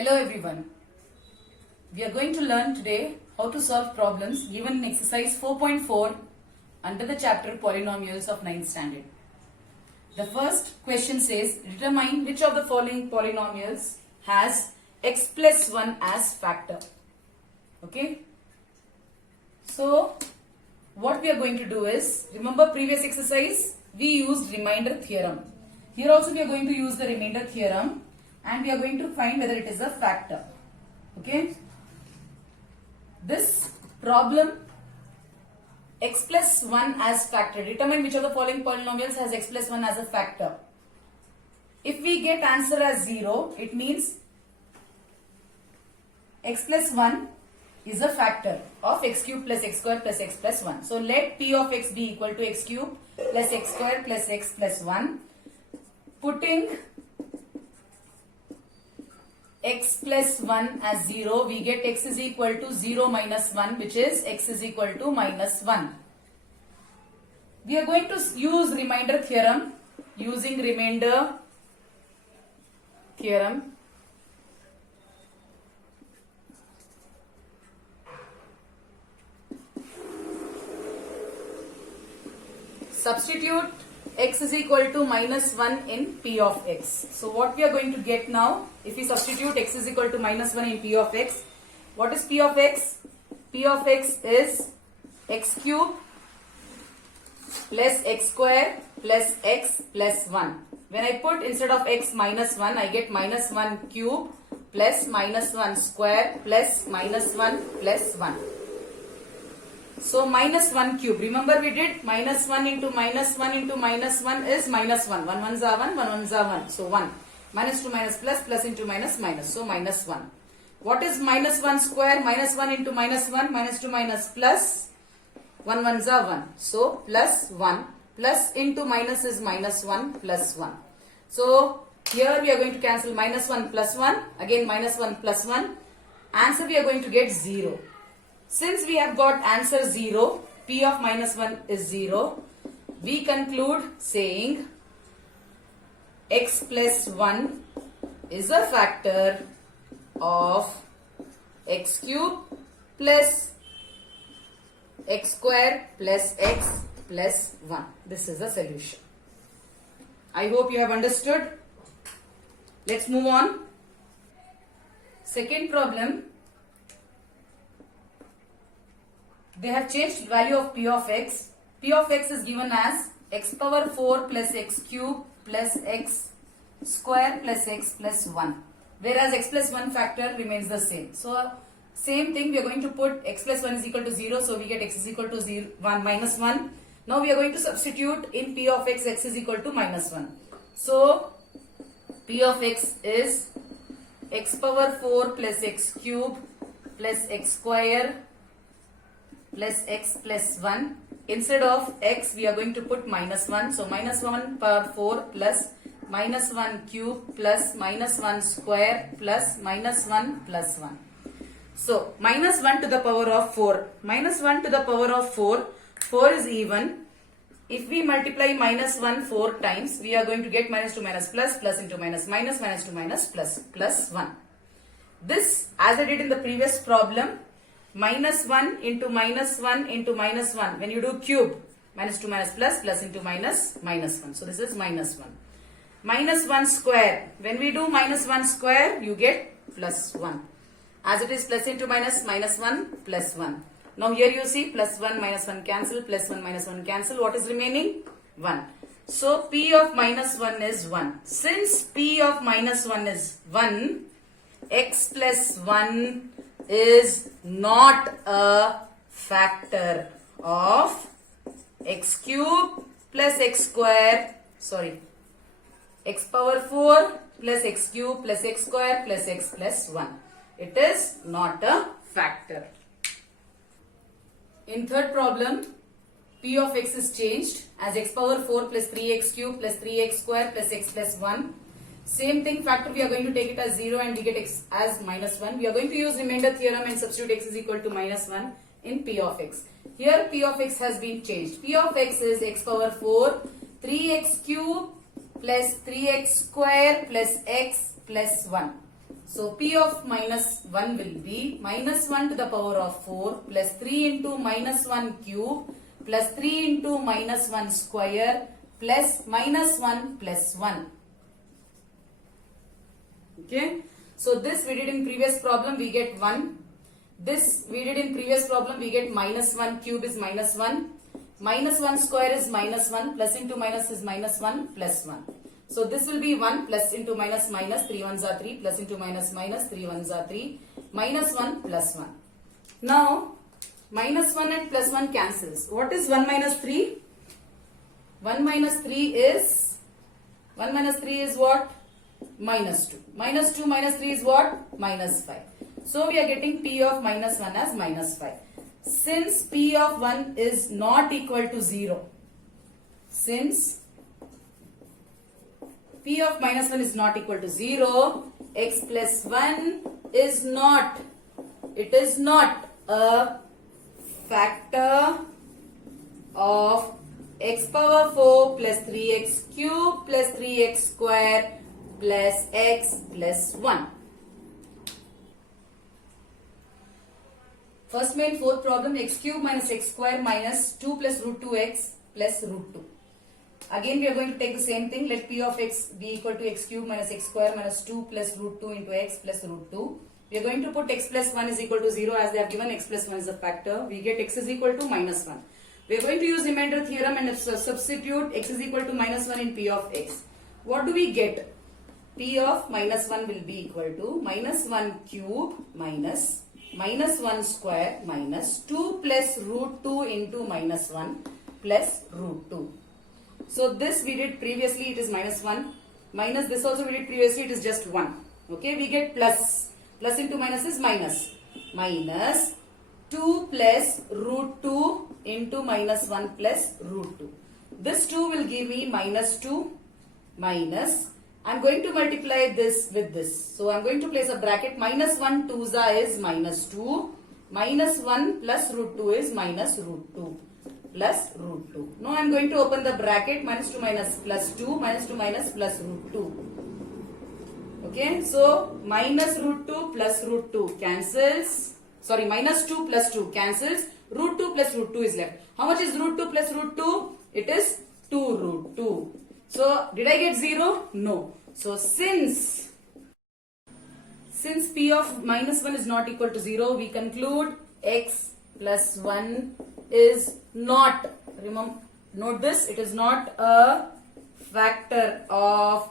Hello everyone. We are going to learn today how to solve problems given in exercise 4.4 under the chapter Polynomials of 9th standard. The first question says, determine which of the following polynomials has x plus 1 as factor. Okay. So, what we are going to do is, remember previous exercise, we used remainder theorem. Here also we are going to use the remainder theorem and we are going to find whether it is a factor. Okay. This problem, x plus 1 as factor. Determine which of the following polynomials has x plus 1 as a factor. If we get answer as 0, it means x plus 1 is a factor of x cube plus x square plus x plus 1. So let p of x be equal to x cube plus x square plus x plus 1. Putting x plus 1 as 0, we get x is equal to 0 minus 1, which is x is equal to minus 1. We are going to use remainder theorem. Using remainder theorem, substitute x is equal to minus 1 in p of x. So what we are going to get now, if we substitute x is equal to minus 1 in p of x, what is p of x? P of x is x cube plus x square plus x plus 1. When I put instead of x minus 1, I get minus 1 cube plus minus 1 square plus minus 1 plus 1. So minus 1 cube. Remember we did minus 1 into minus 1 into minus 1 is minus 1. 1 ones are 1, 1 ones are 1. So 1. Minus to minus plus, plus into minus minus. So minus 1. What is minus 1 square? Minus 1 into minus 1, minus to minus plus. 1 ones are 1. So plus 1. Plus into minus is minus 1 plus 1. So here we are going to cancel minus 1 plus 1. Again minus 1 plus 1. Answer we are going to get 0. Since we have got answer 0, p of minus 1 is 0, we conclude saying x plus 1 is a factor of x cube plus x square plus x plus 1. This is the solution. I hope you have understood. Let's move on. Second problem. They have changed value of p of x. P of x is given as x power 4 plus x cube plus x square plus x plus 1. Whereas x plus 1 factor remains the same. So, same thing, we are going to put x plus 1 is equal to 0. So, we get x is equal to 0, 1 minus 1. Now, we are going to substitute in p of x, x is equal to minus 1. So, p of x is x power 4 plus x cube plus x square plus x plus 1. Instead of x, we are going to put minus 1. So, minus 1 power 4 plus minus 1 cube plus minus 1 square plus minus 1 plus 1. So, minus 1 to the power of 4. Minus 1 to the power of 4. 4 is even. If we multiply minus 1 4 times, we are going to get minus to minus plus, plus into minus minus, minus to minus plus, plus 1. This, as I did in the previous problem, minus 1 into minus 1 into minus 1. When you do cube, minus to minus plus, plus into minus, minus 1. So, this is minus 1. Minus 1 square. When we do minus 1 square, you get plus 1. As it is plus into minus, minus 1, plus 1. Now, here you see plus 1 minus 1 cancel, plus 1 minus 1 cancel. What is remaining? 1. So, p of minus 1 is 1. Since p of minus 1 is 1, x plus 1 is not a factor of x cube plus x square, x power 4 plus x cube plus x square plus x plus 1. It is not a factor. In third problem, p of x is changed as x power 4 plus 3x cube plus 3x square plus x plus 1. Same thing, factor we are going to take it as 0 and we get x as minus 1. We are going to use remainder theorem and substitute x is equal to minus 1 in p of x. Here p of x has been changed. P of x is x power 4, 3x cube plus 3x square plus x plus 1. So P of minus 1 will be minus 1 to the power of 4 plus 3 into minus 1 cube plus 3 into minus 1 square plus minus 1 plus 1. Okay. So this we did in previous problem, we get 1. This we did in previous problem, we get minus 1 cube is minus 1. Minus 1 square is minus 1. Plus into minus is minus 1 plus 1. So this will be 1 plus into minus minus, 3 ones are 3, plus into minus minus, 3 ones are 3, minus 1 plus 1. Now minus 1 and plus 1 cancels. What is 1 minus 3? 1 minus 3 is, 1 minus 3 is what? Minus 2. Minus 2 minus 3 is what? Minus 5. So we are getting P of minus 1 as minus 5. Since P of 1 is not equal to 0, since P of minus 1 is not equal to 0, x plus 1 is not, it is not a factor of x power 4 plus 3x cube plus 3x square plus x plus 1. First main fourth problem, x cube minus x square minus 2 plus root 2x plus root 2. Again we are going to take the same thing. Let P of x be equal to x cube minus x square minus 2 plus root 2 into x plus root 2. We are going to put x plus 1 is equal to 0 as they have given x plus 1 is a factor. We get x is equal to minus 1. We are going to use remainder theorem and substitute x is equal to minus 1 in P of x. What do we get? P of minus 1 will be equal to minus 1 cube minus minus 1 square minus 2 plus root 2 into minus 1 plus root 2. So this we did previously, it is minus 1. Minus this also we did previously, it is just 1. Okay, we get plus. Plus into minus is minus. Minus 2 plus root 2 into minus 1 plus root 2. This 2 will give me minus 2 minus, I am going to multiply this with this. So I am going to place a bracket. Minus 1 2 is minus 2. Minus 1 plus root 2 is minus root 2. Plus root 2. Now I am going to open the bracket. Minus 2 minus plus 2. Minus 2 minus plus root 2. Okay. So minus root 2 plus root 2 cancels. Sorry, minus 2 plus 2 cancels. Root 2 plus root 2 is left. How much is root 2 plus root 2? It is 2 root 2. So did I get 0? No. So since P of minus 1 is not equal to 0, we conclude x plus 1 is not, remember, note this, it is not a factor of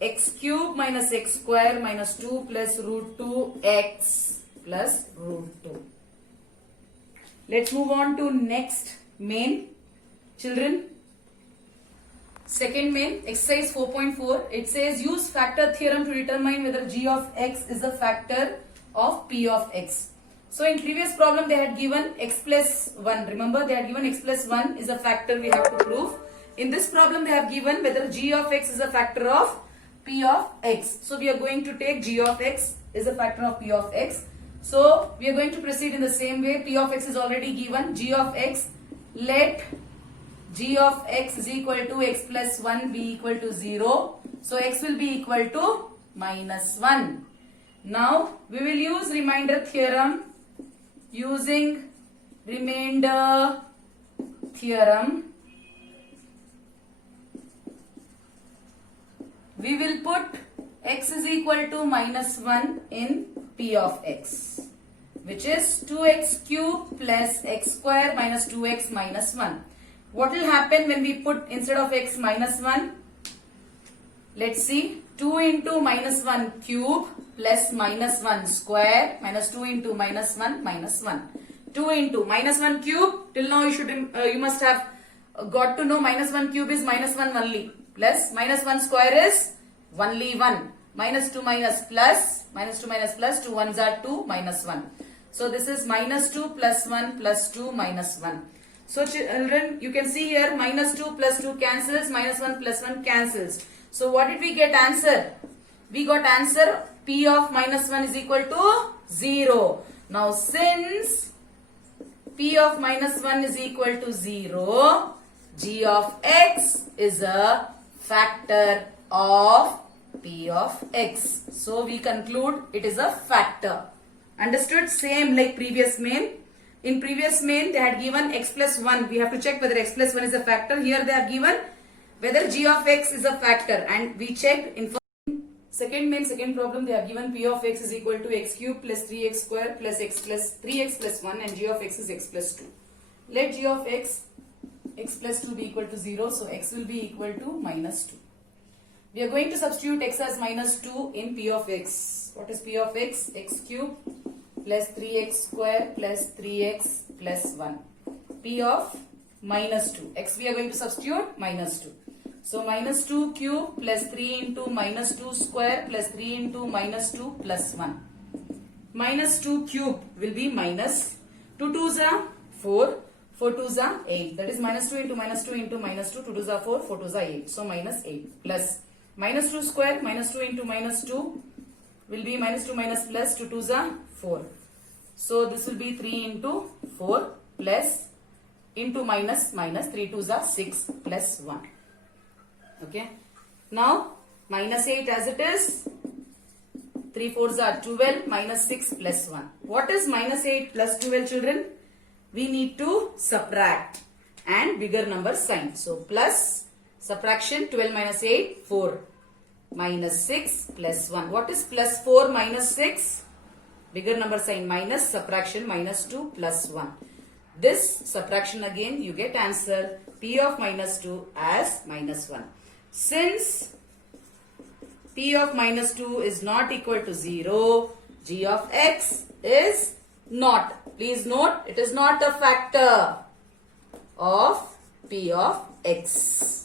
x cube minus x square minus 2 plus root 2 x plus root 2. Let's move on to next main. Children, second main, exercise 4.4, it says use factor theorem to determine whether g of x is a factor of p of x. So in previous problem they had given x plus 1. Remember they had given x plus 1 is a factor we have to prove. In this problem they have given whether g of x is a factor of p of x. So we are going to take g of x is a factor of p of x. So we are going to proceed in the same way. P of x is already given. G of x, let g of x is equal to x plus 1 be equal to 0. So x will be equal to minus 1. Now we will use remainder theorem. Using remainder theorem, we will put x is equal to minus 1 in P of x, which is 2x cube plus x square minus 2x minus 1. What will happen when we put instead of x minus 1? Let's see. 2 into minus 1 cube plus minus 1 square minus 2 into minus 1 minus 1. 2 into minus 1 cube. Till now you must have got to know minus 1 cube is minus 1 only. Plus minus 1 square is only 1. Minus 2 minus plus. Minus 2 minus plus. 2 ones are 2 minus 1. So this is minus 2 plus 1 plus 2 minus 1. So children, you can see here minus 2 plus 2 cancels. Minus 1 plus 1 cancels. So what did we get answer? We got answer P of minus 1 is equal to 0. Now since P of minus 1 is equal to 0, G of x is a factor of P of x. So we conclude it is a factor. Understood? Same like previous main. In previous main they had given x plus 1. We have to check whether x plus 1 is a factor. Here they have given whether g of x is a factor, and we checked in second main, second problem, they have given p of x is equal to x cube plus 3x square plus x plus 3x plus 1, and g of x is x plus 2. Let g of x plus 2 be equal to 0, so x will be equal to minus 2. We are going to substitute x as minus 2 in p of x. What is p of x? X cube plus 3x square plus 3x plus 1. P of minus 2. X we are going to substitute minus 2. So minus 2 cube plus 3 into minus 2 square plus 3 into minus 2 plus 1. Minus 2 cube will be minus 2 2s are 4, 4 2s are 8. That is minus 2 into minus 2 into minus 2, 2 2s are 4, 4 2s are 8. So minus 8 plus minus 2 square, minus 2 into minus 2 will be minus 2 minus plus 2 2s are 4. So this will be 3 into 4 plus into minus minus 3 2s are 6 plus 1. Okay. Now minus 8 as it is, 3 4s are 12, minus 6 plus 1. What is minus 8 plus 12, children? We need to subtract and bigger number sign. So plus subtraction, 12 minus 8, 4, minus 6 plus 1. What is plus 4 minus 6? Bigger number sign, minus, subtraction, minus 2 plus 1. This subtraction again you get answer p of minus 2 as minus 1. Since p of minus 2 is not equal to 0, g of x is not. Please note, it is not a factor of p of x.